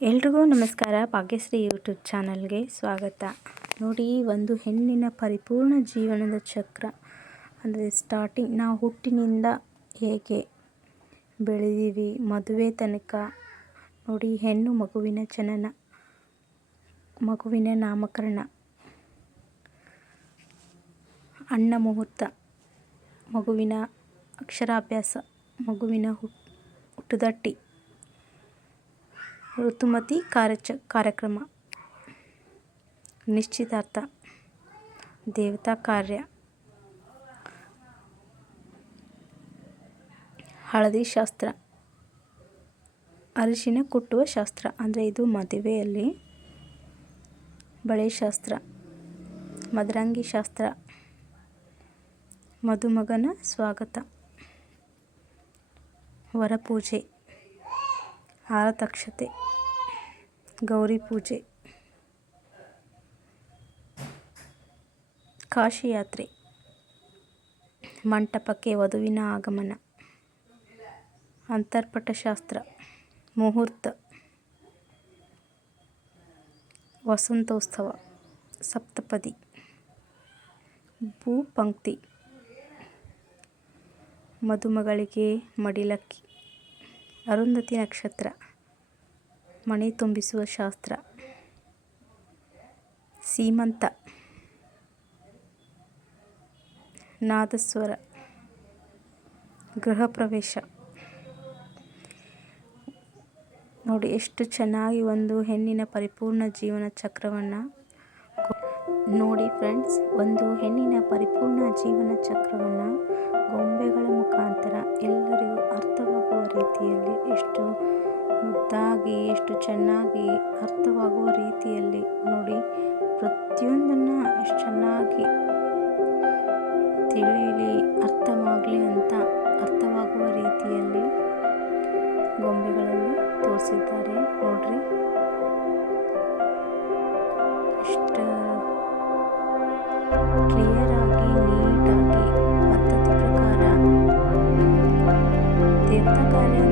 ಎಲ್ರಿಗೂ ನಮಸ್ಕಾರ. ಭಾಗ್ಯಶ್ರೀ ಯೂಟ್ಯೂಬ್ ಚಾನಲ್ಗೆ ಸ್ವಾಗತ. ನೋಡಿ, ಒಂದು ಹೆಣ್ಣಿನ ಪರಿಪೂರ್ಣ ಜೀವನದ ಚಕ್ರ ಅಂದರೆ ಸ್ಟಾರ್ಟಿಂಗ್ ನಾವು ಹುಟ್ಟಿನಿಂದ ಹೇಗೆ ಬೆಳೆದೀವಿ ಮದುವೆ ತನಕ. ನೋಡಿ, ಹೆಣ್ಣು ಮಗುವಿನ ಜನನ, ಮಗುವಿನ ನಾಮಕರಣ, ಅನ್ನ ಮುಹೂರ್ತ, ಮಗುವಿನ ಅಕ್ಷರಾಭ್ಯಾಸ, ಮಗುವಿನ ಹುಟ್ಟುದಟ್ಟಿ, ಋತುಮತಿ ಕಾರ್ಯಕ್ರಮ, ನಿಶ್ಚಿತಾರ್ಥ, ದೇವತಾ ಕಾರ್ಯ, ಹಳದಿ ಶಾಸ್ತ್ರ, ಅರಿಶಿನ ಕುಟ್ಟುವ ಶಾಸ್ತ್ರ ಅಂದರೆ ಇದು ಮದುವೆಯಲ್ಲಿ, ಬಳೆ ಶಾಸ್ತ್ರ, ಮದರಂಗಿ ಶಾಸ್ತ್ರ, ಮದುಮಗನ ಸ್ವಾಗತ, ವರಪೂಜೆ, ಆರತಕ್ಷತೆ, ಗೌರಿ ಪೂಜೆ, ಕಾಶಿ ಯಾತ್ರೆ, ಮಂಟಪಕ್ಕೆ ವಧುವಿನ ಆಗಮನ, ಅಂತರ್ಪಟ ಶಾಸ್ತ್ರ, ಮುಹೂರ್ತ, ವಸಂತೋತ್ಸವ, ಸಪ್ತಪದಿ, ಭೂಪಂಕ್ತಿ, ಮದುಮಗಳಿಗೆ ಮಡಿಲಕ್ಕಿ, ಅರುಂಧತಿ ನಕ್ಷತ್ರ, ಮಣಿ ತುಂಬಿಸುವ ಶಾಸ್ತ್ರ, ಸೀಮಂತ, ನಾದಸ್ವರ, ಗೃಹ ಪ್ರವೇಶ. ನೋಡಿ ಎಷ್ಟು ಚೆನ್ನಾಗಿ ಒಂದು ಹೆಣ್ಣಿನ ಪರಿಪೂರ್ಣ ಜೀವನ ಚಕ್ರವನ್ನು ನೋಡಿ ಫ್ರೆಂಡ್ಸ್, ಒಂದು ಹೆಣ್ಣಿನ ಪರಿಪೂರ್ಣ ಜೀವನ ಚಕ್ರವನ್ನು ಗೊಂಬೆಗಳ ಮುಖಾಂತರ ಎಲ್ಲರಿಗೂ ಅರ್ಥವಾಗುವ ರೀತಿಯಲ್ಲಿ, ಎಷ್ಟು ಮುದ್ದಾಗಿ ಎಷ್ಟು ಚೆನ್ನಾಗಿ ಅರ್ಥವಾಗುವ ರೀತಿಯಲ್ಲಿ ನೋಡಿ, ಪ್ರತಿಯೊಂದನ್ನು ಎಷ್ಟು ಚೆನ್ನಾಗಿ ತಿಳಿಯಲಿ, ಅರ್ಥವಾಗಲಿ ಅಂತ ಅರ್ಥವಾಗುವ ರೀತಿಯಲ್ಲಿ ಗೊಂಬೆಗಳಲ್ಲಿ ತೋರಿಸಿದ್ದಾರೆ. ನೋಡ್ರಿ ಎಷ್ಟು ಕ್ಲಿಯರ್ ಆಗಿ ನೀಟಾಗಿ ಪದ್ಧತಿ ಪ್ರಕಾರ ದೇವತಾ ಕಾರ್ಯ